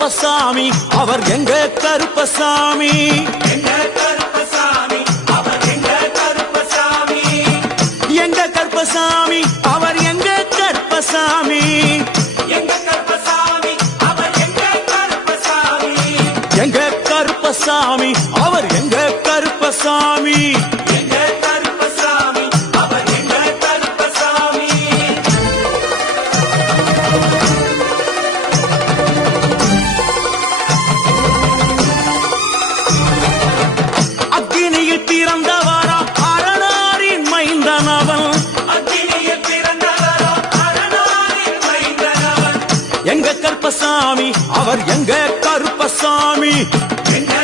கருப்பசாமி அவர் எங்க கருப்பசாமி எங்க கருப்பசாமி அவர் எங்க கருப்பசாமி எங்க கருப்பசாமி அவர் எங்க கருப்பசாமி எங்க கருப்பசாமி அவர் எங்க கருப்பசாமி எங்க கருப்பசாமி அவர் எங்க கருப்பசாமி எங்க கருப்பசாமி அவர் எங்க கருப்பசாமி அக்கினியில் பிறந்தவரா அரணாரின் மைந்தனவன் அக்கினியில் பிறந்தவரோ அரணாரின் மைந்தனவன் எங்க கருப்பசாமி அவர் எங்க கருப்பசாமி எங்க